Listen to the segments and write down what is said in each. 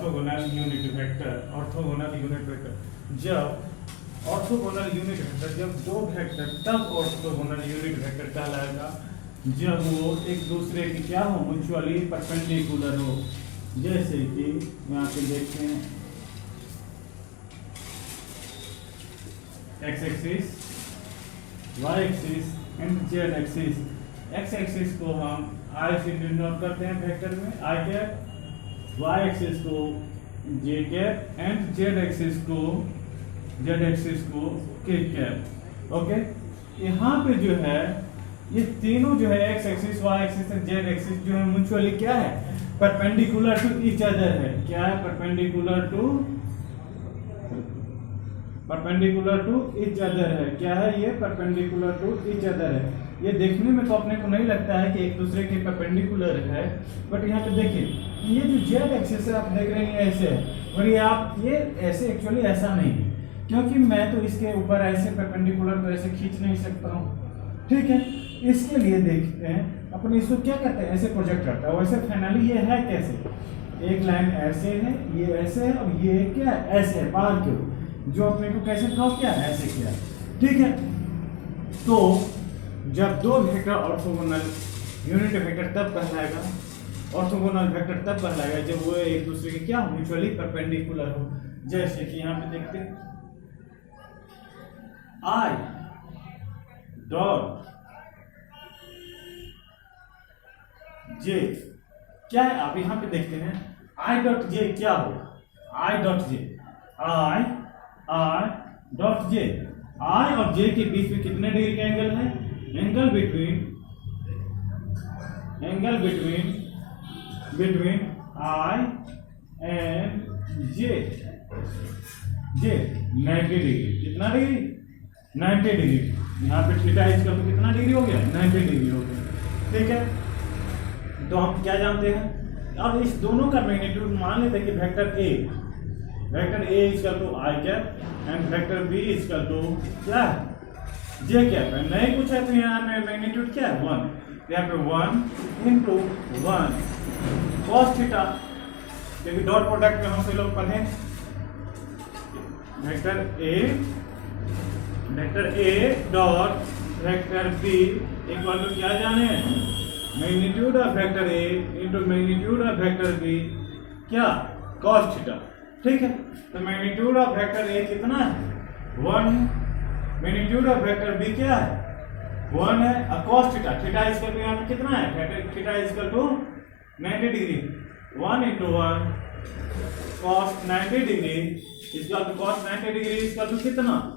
Orthogonal unit vector. Orthogonal unit vector जब orthogonal unit vector जब दो वेक्टर तब ऑर्थोगोनल यूनिट वेक्टर कहलाएगा जब वो एक दूसरे की क्या हो, म्यूचुअली परपेंडिकुलर हो। जैसे कि यहाँ पे देखते हैं x axis, y axis and z axis. X axis को हम आई से डिनोट करते हैं वेक्टर में आई कैप, वाई एक्सिस को जे कैप एंड जेड एक्सिस को के कैप। ओके, यहाँ पे जो है ये तीनों जो है एक्स एक्सिस, वाई एक्सिस और जेड एक्सिस जो है म्यूचुअली क्या है, परपेंडिकुलर टू ईच अदर है। क्या है, परपेंडिकुलर टू ईच अदर है। क्या है ये, परपेंडिकुलर टू ईच अदर है। ये देखने में तो अपने को नहीं लगता है कि एक दूसरे के परपेंडिकुलर है, बट यहाँ पे देखिए ये जो जेड एक्सिस है आप देख रहे हैं ऐसे है, और ये आप ये ऐसे एक्चुअली ऐसा नहीं है, क्योंकि मैं तो इसके ऊपर ऐसे परपेंडिकुलर तो ऐसे खींच नहीं सकता हूँ। ठीक है, इसके लिए देखते हैं अपन इसको क्या करते हैं, ऐसे प्रोजेक्ट करता है। वैसे फाइनली ये है कैसे, एक लाइन ऐसे है, ये ऐसे है, और ये क्या है, ऐसे है बाहर की ओर, जो अपने को कैसे ड्रॉ किया, ऐसे किया। ठीक है, तो जब दो वेक्टर ऑर्थोगोनल यूनिट वेक्टर तब कहलाएगा, ऑर्थोगोनल वेक्टर तब कहलाएगा जब वो एक दूसरे के क्या म्यूचुअली परपेंडिकुलर हो। जैसे कि यहाँ पे देखते हैं आई डॉट जे क्या है, आप यहाँ पे देखते हैं आई डॉट जे क्या हो, आई dot J, I dot J, आई और जे के बीच में कितने डिग्री का एंगल है, angle between I and J 90 degree. कितना डिग्री, 90 डिग्री। यहाँ पे थीटा इसका तो कितना डिग्री हो गया, 90 डिग्री हो गया। ठीक है, तो हम क्या जानते हैं, अब इस दोनों का मैग्नीट्यूड मान लेते हैं कि vector a equal to i cap and vector B equal to क्या है, जे कैप है। नहीं कुछ है तो यहाँ पे मैग्नीट्यूड क्या है, 1। यहाँ पे 1 इंटू 1 cos थीटा, क्योंकि डॉट प्रोडक्ट में हमसे लोग पढ़े vector A dot vector B equal to क्या जाने, magnitude of vector a into magnitude of vector b क्या, cos थीटा। ठीक है, तो मैग्नीट्यूड ऑफ वेक्टर ए कितना है, 1, मैग्नीट्यूड ऑफ वेक्टर बी क्या है, 1 है, और cos थीटा, थीटा इसका यहाँ पे कितना है, theta equal to 90 degree, 1 into 1 cos 90 degree इसका तो cos 90 डिग्री इसका तो कितना,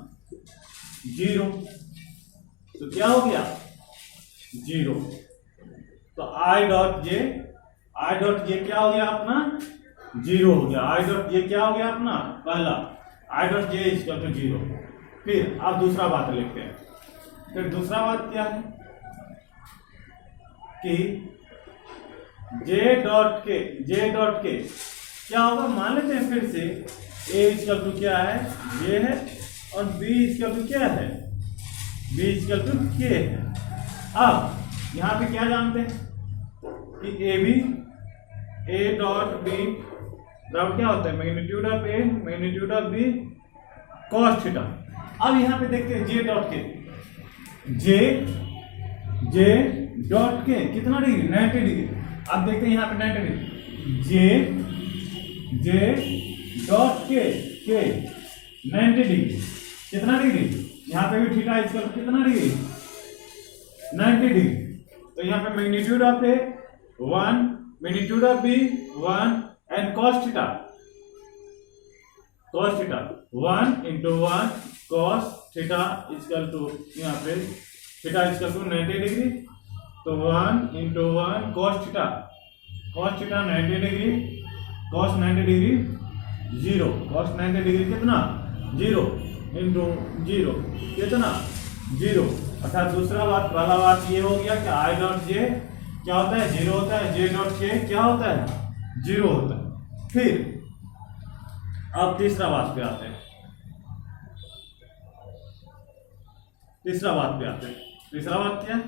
0। तो क्या हो गया, 0। तो आई डॉट जे क्या हो गया अपना, 0 हो गया। आई डॉट जे क्या हो गया अपना, पहला आई डॉट जे इसका तो 0। फिर आप दूसरा बात लिखते हैं। फिर दूसरा बात क्या है कि जे डॉट के क्या होगा, मान लेते हैं फिर से ए इक्वल टू क्या है, जे है, और बी इक्वल टू क्या है, बी इक्वल टू के है। अब यहाँ पे क्या जानते हैं कि ए डॉट बी बराबर क्या होता है, magnitude of A magnitude of B cos theta. अब यहाँ पे देखते हैं जे डॉट के, जे डॉट के कितना डिग्री, 90 डिग्री। अब देखते हैं यहाँ पे 90 डिग्री, जे डॉट के 90 डिग्री कितना डिग्री, यहाँ पे भी थीटा इक्वल कितना डिग्री, 90 डिग्री। तो यहाँ पे magnitude of A 1, magnitude of B 1 and cos theta 1 into 1 cos theta equal to, यहाँ पे थीटा इक्वल टू 90 डिग्री, तो 1 into 1 cos theta 90 degree, cos 90 degree 0, cos 90 degree कितना, 0 इंटू 0 कितना, 0। अर्थात दूसरा बात, पहला बात ये हो गया कि आई डॉट जे क्या होता है, 0 होता है, जे डॉट के क्या होता है, 0 होता है। फिर अब तीसरा बात पे आते हैं, तीसरा बात क्या है,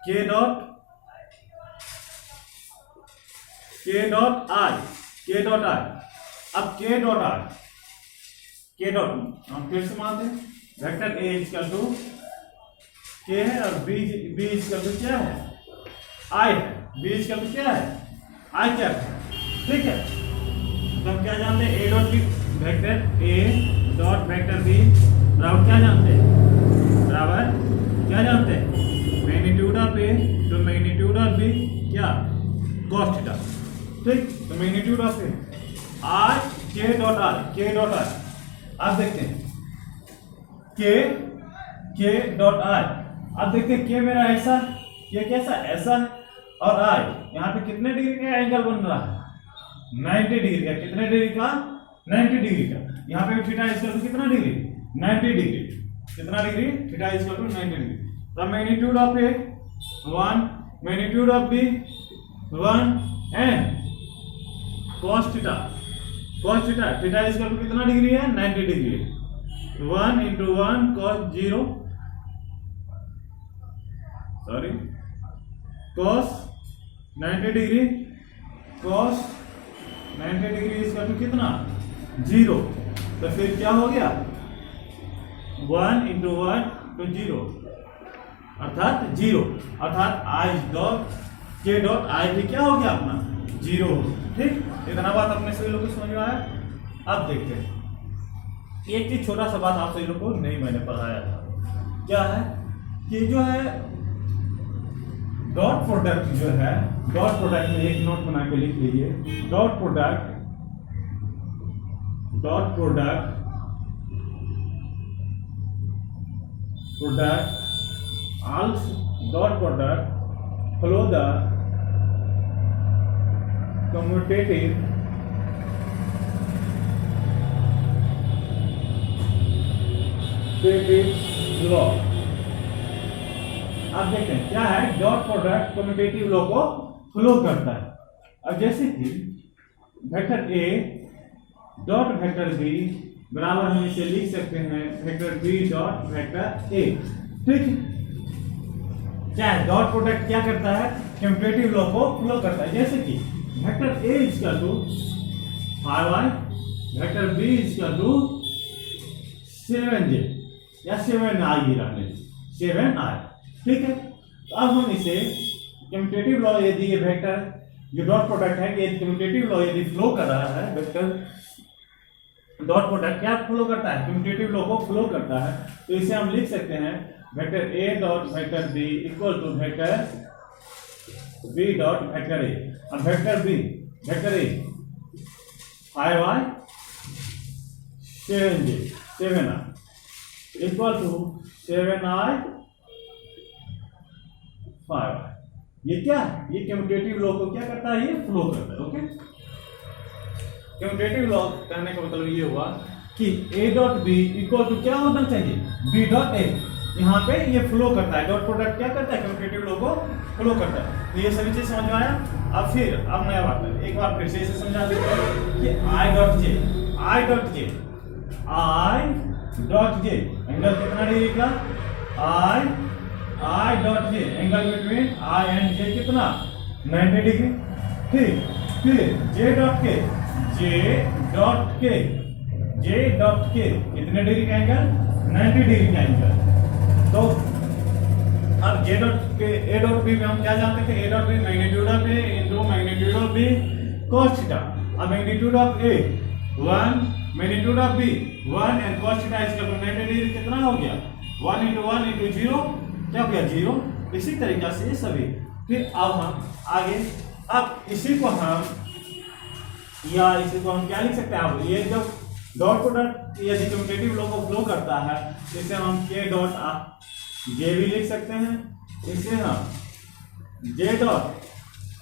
के डॉट के डॉट आई, के डॉट आई। अब के डॉट आई, के डॉट हम फिर से मानते हैं वेक्टर ए इक्वल टू के है और बी इक्वल टू क्या है, आई है। बी इक्वल टू क्या है, आई क्या है, ठीक है। तो हम क्या जानते हैं, A dot B vector A dot vector B बराबर क्या जानते हैं, बराबर क्या जानते हैं, magnitude of A to magnitude of B क्या, cos थीटा, ठीक। तो magnitude of A R K dot R, K dot R. आप देखते हैं के डॉट आर, आप देखते हैं के मेरा ऐसा, के कैसा ऐसा है, और आई यहाँ पे कितने डिग्री का एंगल बन रहा है, 90 डिग्री का। कितने डिग्री का, 90 डिग्री का। यहाँ पे थीटा इक्वल टू कितना डिग्री, 90 डिग्री। कितना degree, theta equal to 90 degree. The magnitude of A 1, magnitude of B 1 and cos theta, cos theta, theta equal to कितना डिग्री है, 90 degree. 1 into 1 cos 0, sorry cos 90 degree, cos 90 degree equal to कितना, 0। तो फिर क्या हो गया, 1 into 1 to 0 अर्थात 0, अर्थात आई डॉट के डॉट आई भी क्या हो गया अपना, 0 हो गया, ठीक। इतना बात अपने सभी लोगों को समझ में आया। अब देखते हैं एक चीज, छोटा सा बात आप सभी लोगों को नहीं मैंने पढ़ाया था, क्या है कि जो है डॉट प्रोडक्ट जो है, डॉट प्रोडक्ट में एक नोट बना के लिख लीजिए, dot product, dot product, product also dot product follow the commutative law. आप देखते हैं क्या है, डॉट प्रोडक्ट कम्यूटेटिव लॉ को फ्लो करता है। अब जैसे कि वेक्टर ए डॉट वेक्टर बी बराबर हम इसे लिख सकते हैं vector B dot vector a, ठीक। क्या है, डॉट प्रोडक्ट क्या करता है, कम्यूटेटिव लॉ को फ्लो करता है। जैसे कि vector a equal to 5y, vector B equal to 7j या 7i ही रख लें, 7i, ठीक है। तो अब हम इसे कम्यूटेटिव लॉ, यदि ये वेक्टर जो डॉट प्रोडक्ट है, ये कम्यूटेटिव लॉ यदि फ्लो कर रहा है, वेक्टर डॉट प्रोडक्ट क्या फ्लो करता है, कम्यूटेटिव लॉ को फ्लो करता है, तो इसे हम लिख सकते हैं vector A dot vector B equal to vector B dot vector A. अब vector B, vector A 5y 7j 7i equal to 7i 5i। ये क्या है, ये कम्यूटेटिव लॉ को क्या करता है, ये फ्लो करता है, ओके। कम्यूटेटिव लॉ कहने का मतलब ये हुआ कि ए डॉट बी इक्वल टू क्या होना चाहिए, बी डॉट ए। यहाँ पे ये फ्लो करता है, डॉट प्रोडक्ट क्या करता है, कम्यूटेटिव लॉ को फ्लो करता है। तो ये सभी चीज समझ में आया। अब फिर अब नया बात है, एक बार फिर से इसे समझा देते हैं कि I dot J, I dot J, I dot J angle कितना डिग्री का, I dot J angle between I and J कितना, 90 डिग्री, ठीक। फिर जे डॉट के, जे डॉट के, जे डॉट के कितने डिग्री का एंगल, 90 डिग्री का एंगल। तो अब जे डॉट के, ए डॉट बी में हम क्या जानते थे, A dot B magnitude of A into magnitude of B cos theta. अब magnitude of A 1, magnitude of B 1 and cos theta इसका 90 डिग्री कितना हो गया, 1 into 1 into 0 क्या हो गया, 0। इसी तरीके से ये सभी। फिर अब हम आगे, अब इसी को हम या इसी को हम क्या लिख सकते हैं, अब ये जब डॉट प्रोडक्ट यदि कम्यूटेटिव लॉ को फ्लो करता है, इसे हम के डॉट जे भी लिख सकते हैं, इसे हम जे डॉट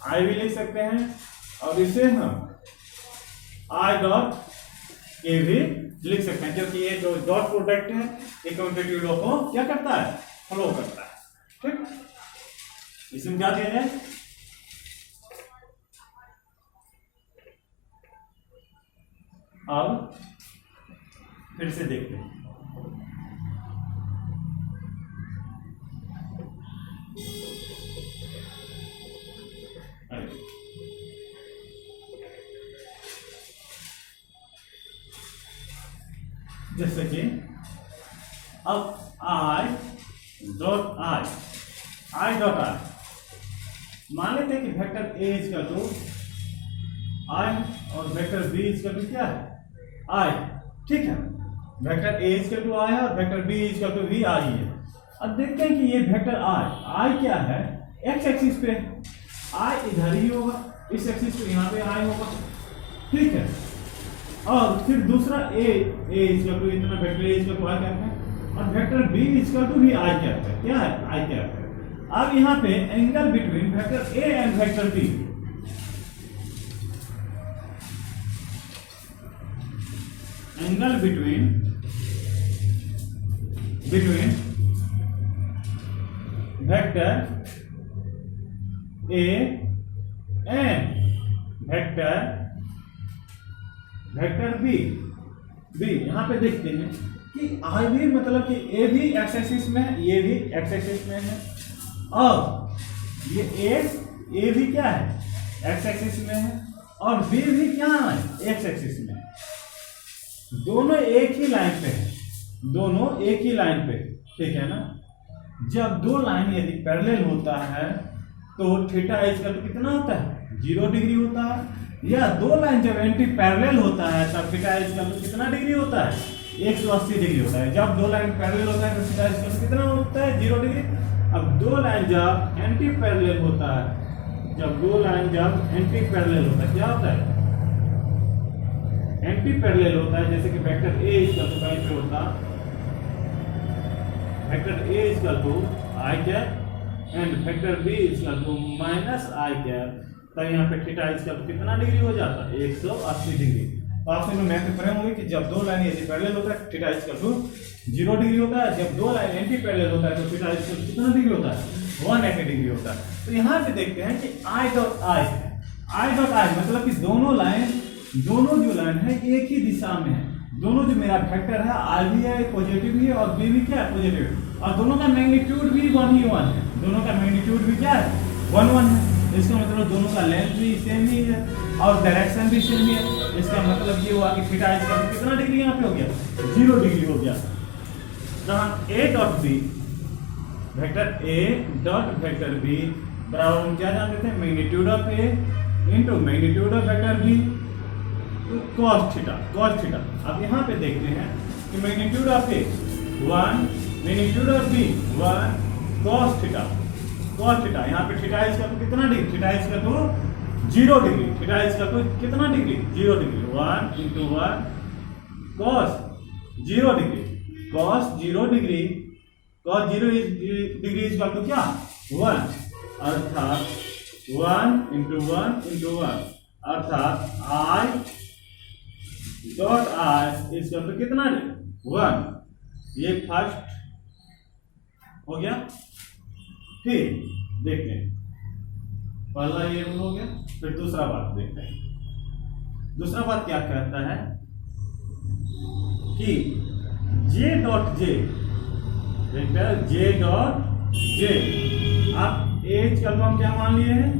आई भी लिख सकते हैं, और इसे हम आई डॉट के भी लिख सकते हैं, क्योंकि ये जो डॉट प्रोडक्ट है ये कम्यूटेटिव लॉ को क्या करता है, फ्लो करता है, ठीक। इसमें क्या दिया जाए, अब फिर से देखते हैं। जैसे कि अब आई डॉट आई मान लेते हैं कि वेक्टर ए इज टू आई और वेक्टर बी इज टू क्या है आई, ठीक है। वेक्टर ए इज टू आई है और वेक्टर बी इज टू भी आई है। अब देखते हैं कि ये वेक्टर आई क्या है, एक्स एक्सिस पे आई इधर ही होगा, इस एक्सिस पे यहाँ पे आई होगा, ठीक है। और फिर दूसरा ए इज टू इतना vector a is to i cap है और वेक्टर बी इज टू भी आई कैप है, क्या है आई कैप है। अब यहाँ पे angle between vector a and vector b, angle between vector a and vector b यहाँ पे देखते हैं कि आई भी मतलब कि ए भी एक्स एक्सिस में है, ये भी एक्स एक्सिस में है और ये ए भी क्या है एक्स एक्सिस में है और बी भी क्या है एक्स एक्सिस में। दोनों एक ही लाइन पे है, दोनों एक ही लाइन पे, ठीक है ना। जब दो लाइन यदि पैरेलल होता है तो थीटा इक्वल टू कितना होता है 0 डिग्री होता है, या दो लाइन जब एंटी पैरेलल होता है तब थीटा इक्वल टू कितना डिग्री होता है 180 डिग्री होता है। जब दो लाइन पैरेलल होता है तो थीटा इक्वल टू कितना होता है 0 डिग्री। अब दो लाइन जब एंटी पैरेलल होता है, जब दो लाइन जब एंटी पैरेलल होता है क्या होता है एंटी पैरेलल होता है, जैसे कि वेक्टर ए इक्वल टू कहीं पे होता vector a equal to i cap and vector B equal to minus i cap, तब यहाँ पे थीटा इक्वल टू कितना डिग्री हो जाता है 180 डिग्री। तो आपसे मैं मैथ पढ़े होंगे कि जब दो लाइन यदि पैरेलल होता है थीटा इक्वल टू 0 डिग्री होता है, जब दो लाइन एंटी पैरेलल होता है तो थीटा इक्वल टू कितना डिग्री होता है 180 डिग्री होता है। तो यहाँ पे देखते हैं कि आई डॉट आई मतलब कि दोनों जो लाइन है एक ही दिशा में है, दोनों जो मेरा वेक्टर है आई भी है पॉजिटिव भी है और बी भी क्या है पॉजिटिव, और दोनों का मैग्नीट्यूड भी 1 ही 1 है, दोनों का मैग्नीट्यूड भी क्या है 1 1 है। इसका मतलब दोनों का लेंथ भी सेम ही है और डायरेक्शन भी सेम ही है। इसका मतलब ये हुआ कि थीटा इसका कितना डिग्री यहाँ पे हो गया 0 डिग्री हो गया। तो हम a dot B vector B बराबर हम क्या जानते थे magnitude of a into magnitude of vector b cos theta. अब यहाँ पे देखते हैं कि magnitude of A 1 magnitude of B 1 cos theta यहाँ पे थीटा इसका तो कितना डिग्री थीटा इसका तो 0 डिग्री, थीटा इसका तो कितना degree 0 degree 1 into 1 cos 0 degree cos 0 degree इसका तो क्या 1 अर्थात 1 इंटू 1 अर्थात आई डॉट आई इसका तो कितना 1, ये फर्स्ट हो गया। फिर देखते हैं पहला ये हो गया, फिर दूसरा बात देखते हैं। दूसरा बात क्या कहता है कि जे डॉट जे वेक्टर जे डॉट जे, आप ए का हम क्या मान लिए हैं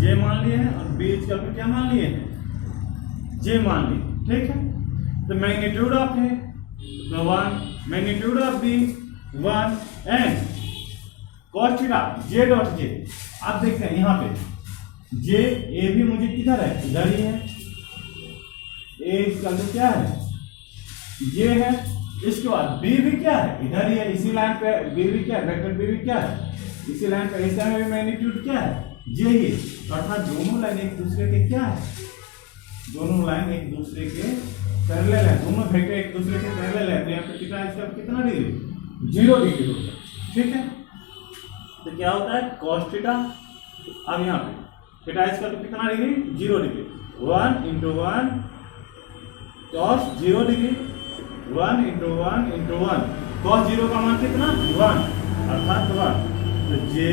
जे मान लिए हैं और बी का क्या मान लिए हैं जे मान लिए, ठीक है। तो magnitude of A 1 magnitude of B 1 and cos theta j dot j. आप देखते हैं यहाँ पे जे ए भी मुझे किधर है इधर ही है, ए इसका तो क्या है जे है, इसके बाद बी भी क्या है इधर ही है, इसी लाइन पे बी भी क्या है वेक्टर बी भी क्या है इसी लाइन पे, इस में मैग्नीट्यूड क्या है जे ही, अर्थात दोनों लाइन एक दूसरे के क्या है दोनों लाइन एक दूसरे के पैरेलल है, दोनों वेक्टर एक दूसरे के पैरेलल है। तो यहाँ पे थीटा इसका कितना डिग्री 0 डिग्री होता है, ठीक है। तो क्या होता है cos थीटा। अब यहाँ पे थीटा इसका तो कितना degree 0 degree 1 into 1 cos 0 degree 1 into 1 cos 0 का मान कितना 1 अर्थात 1, तो जे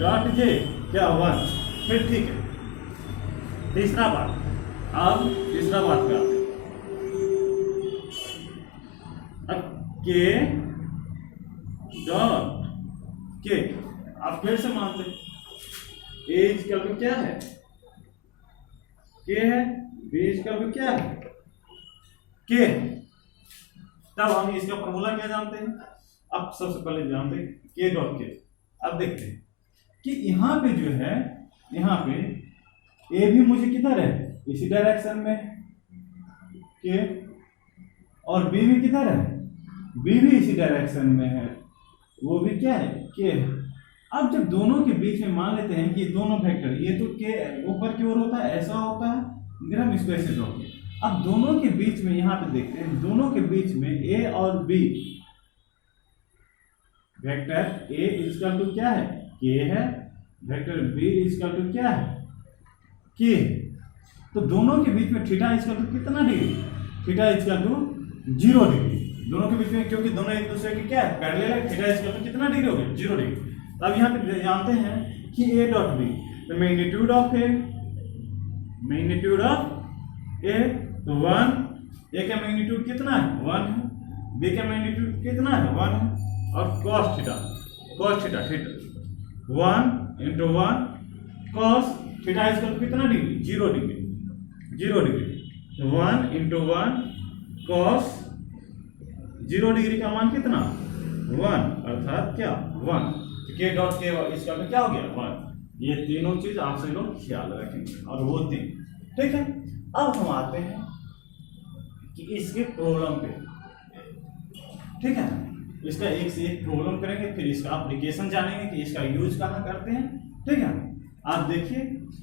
डॉट जे क्या 1। फिर ठीक है तीसरा बात, अब तीसरा बात क्या है अब के डॉट के, आप फिर से मानते एज का क्या है के है, बी का क्या है के, तब हम इसका फॉर्मूला क्या जानते हैं। अब सबसे पहले जानते हैं के डॉट के। अब देखते हैं कि यहाँ पे जो है, यहाँ पे ए भी मुझे किधर है, इसी डायरेक्शन में के, और बी भी किधर है, बी भी इसी डायरेक्शन में है, वो भी क्या है, के। अब जब दोनों के बीच में मान लेते हैं कि दोनों वेक्टर, ये तो के ऊपर की ओर होता है, ऐसा होता है, फिर हम इसको ऐसे ड्रॉ किए। अब दोनों के बीच में यहाँ पे देखते हैं, दोनों के बीच में ए और b, vector a equal to क्या है, के है, वेक्टर बी इक्वल टू क्या है, के। तो दोनों के बीच में थीटा इक्वल टू कितना degree, theta equal to 0 degree. दोनों के बीच में, क्योंकि दोनों एक दूसरे के क्या है, पैरेलल है, थीटा इक्वल टू कितना डिग्री हो गया, 0 डिग्री। अब यहाँ पे जानते हैं कि ए डॉट बी, तो magnitude of A, magnitude of A तो 1, ए का मैग्नीट्यूड कितना है, 1 है, बी का मैग्नीट्यूड कितना है, 1 है, और cos theta, cos theta, theta 1 into 1 cos theta equal to कितना degree, 0 degree, 0 degree. 1 into 1 cos 0 degree का मान कितना, 1, अर्थात क्या 1। के डॉट के इसका तो क्या हो गया, 1। ये तीनों चीज आपसे लोग ख्याल रखेंगे, और वो 3, ठीक है। अब हम आते हैं कि इसके प्रॉब्लम पे, ठीक है, इसका एक से एक प्रॉब्लम करेंगे, फिर इसका एप्लीकेशन जानेंगे कि इसका यूज कहाँ करते हैं, ठीक है। आप देखिए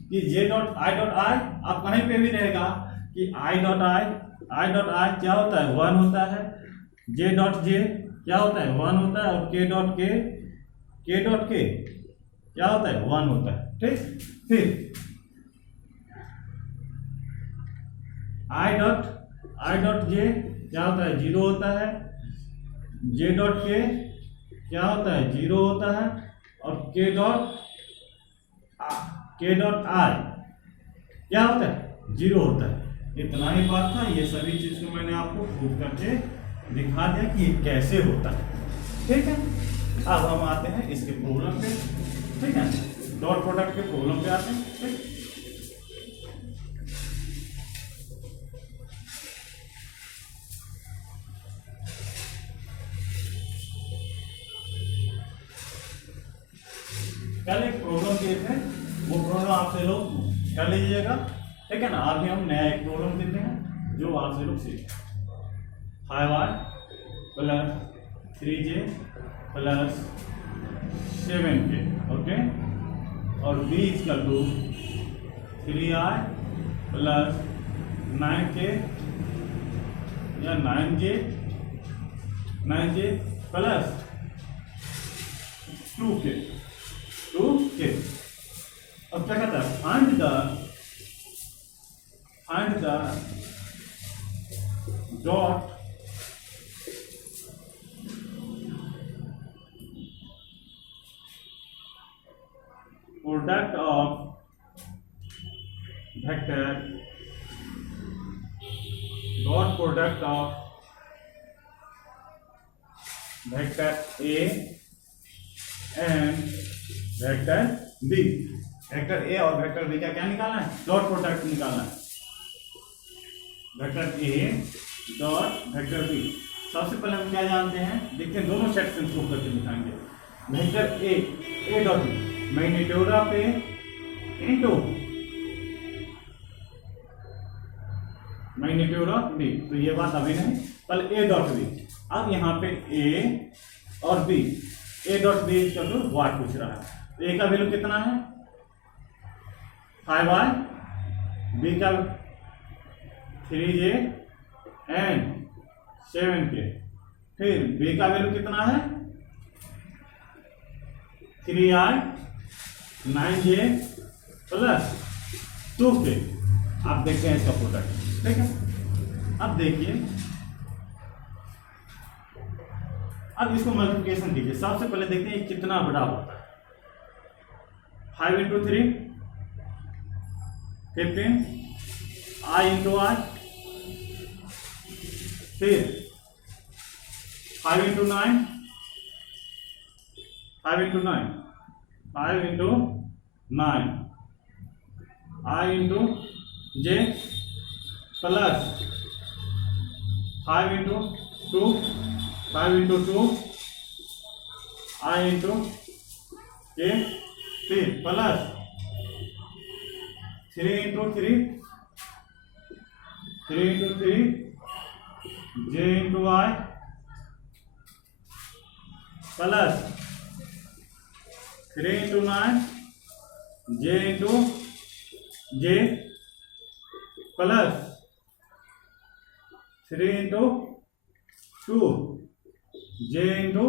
कि जे डॉट आई, आप कहीं पे भी रहेगा कि आई डॉट आई क्या होता है, 1 होता है, जे डॉट जे क्या होता है, 1 होता है, और के डॉट के क्या होता है, 1 होता है, ठीक। फिर आई डॉट जे क्या होता है, 0 होता है, जे डॉट के क्या होता है, 0 होता है, और के डॉट आई क्या होता है, 0 होता है। इतना ही बात था, ये सभी चीज को मैंने आपको प्रूव करके दिखा दिया कि ये कैसे होता है, ठीक है। अब हम आते हैं इसके प्रॉब्लम पे, ठीक है, डॉट प्रोडक्ट के प्रॉब्लम पे आते हैं, ठीक। कल एक प्रॉब्लम दिए थे, वो प्रॉब्लम आपसे लोग कर लीजिएगा, ठीक है ना। अभी हम नया एक प्रॉब्लम देते हैं जो आपसे लोग सीखें। 5y plus 3j plus 7k, okay, और b equal to 3i plus 9k या 9j प्लस 2k। अब क्या कहता है, find the dot product of vector, dot product of vector a and vector B. Vector a और vector B का क्या निकालना है, डॉट प्रोडक्ट निकालना है। वेक्टर ए डॉट वेक्टर बी, सबसे पहले हम क्या जानते हैं, देखते हैं, दोनों सेट से प्रूव करके दिखाएंगे। Vector A dot B, magnitude of A into magnitude of b, तो ये बात अभी नहीं, पहले ए डॉट बी। अब यहाँ पे ए और बी, ए डॉट बी इसका तो वाट पूछ रहा है, ए का वैल्यू कितना है 5y, बी का 3j एंड 7k, फिर बी का वैल्यू कितना है 3i 9j प्लस 2k। आप देखते हैं इसका प्रोडक्ट, ठीक है। अब देखिए, अब इसको मल्टीप्लिकेशन कीजिए। सबसे पहले देखते हैं कितना बड़ा होता है, 5 इंटू 3 15, i इंटू आई, फिर 5 into 9, 5 into 9, 5 into 9, i into J plus 5 into 2, 5 into 2 I into के, फिर plus 3 into 3, 3 into 3 J into आई, प्लस 3 इंटू 9 जे इंटू जे, प्लस 3 इंटू 2 जे इंटू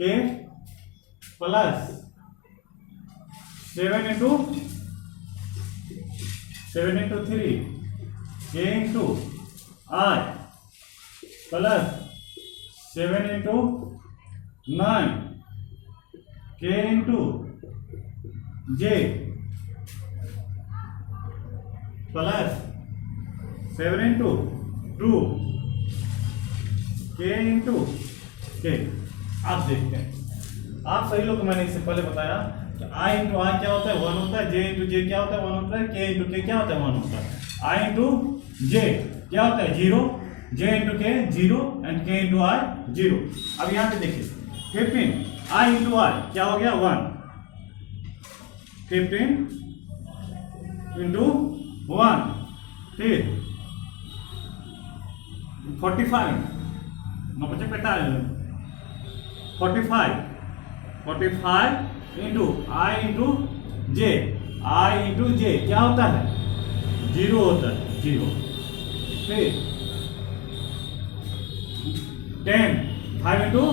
के, प्लस 7 इंटू 3 के इंटू आई, प्लस 7 इंटू 9 के into जे, plus 7 into 2 के into के। आप देखते हैं, आप सही लोग, मैंने इससे पहले बताया कि आई इंटू आई क्या होता है 1 होता है, जे इंटू जे क्या होता है 1 होता है, के इंटू के क्या होता है 1 होता है। आई इंटू जे क्या होता है 0, जे इंटू के 0 एंड के इंटू आई 0। अब यहाँ पे देखिए 15 आई इंटू आई क्या हो गया 1, 15 इंटू 1, फिर 45 इंटू आई इंटू जे, आई इंटू जे क्या होता है 0 होता है 0, फिर 10 5 इंटू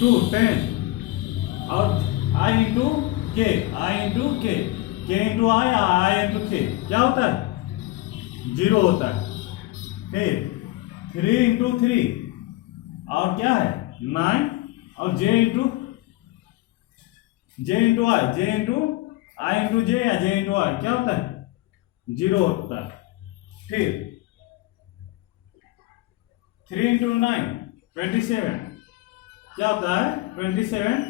2 10 और आई इंटू के, आई इंटू के इंटू आई इंटू के क्या होता है 0 होता है, फिर 3 इंटू 3 और क्या है 9 और जे इंटू आई, जे इंटू आई इंटू जे या जे इंटू आई क्या होता है 0 होता है, फिर 3 इंटू 9 27 क्या होता है 27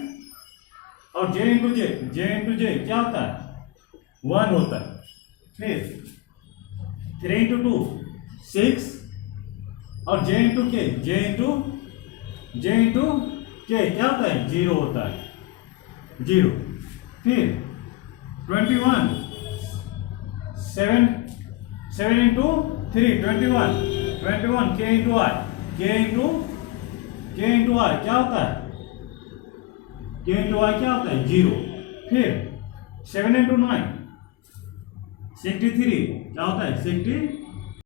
और जे इंटू जे क्या होता है 1 होता है, फिर 3 इंटू 2 6 और जे इंटू के क्या होता है 0 होता है 0, फिर 21 7 इंटू 3 21 के इंटू आई क्या होता है 0, फिर 7 इंटू 9 63 क्या होता है 63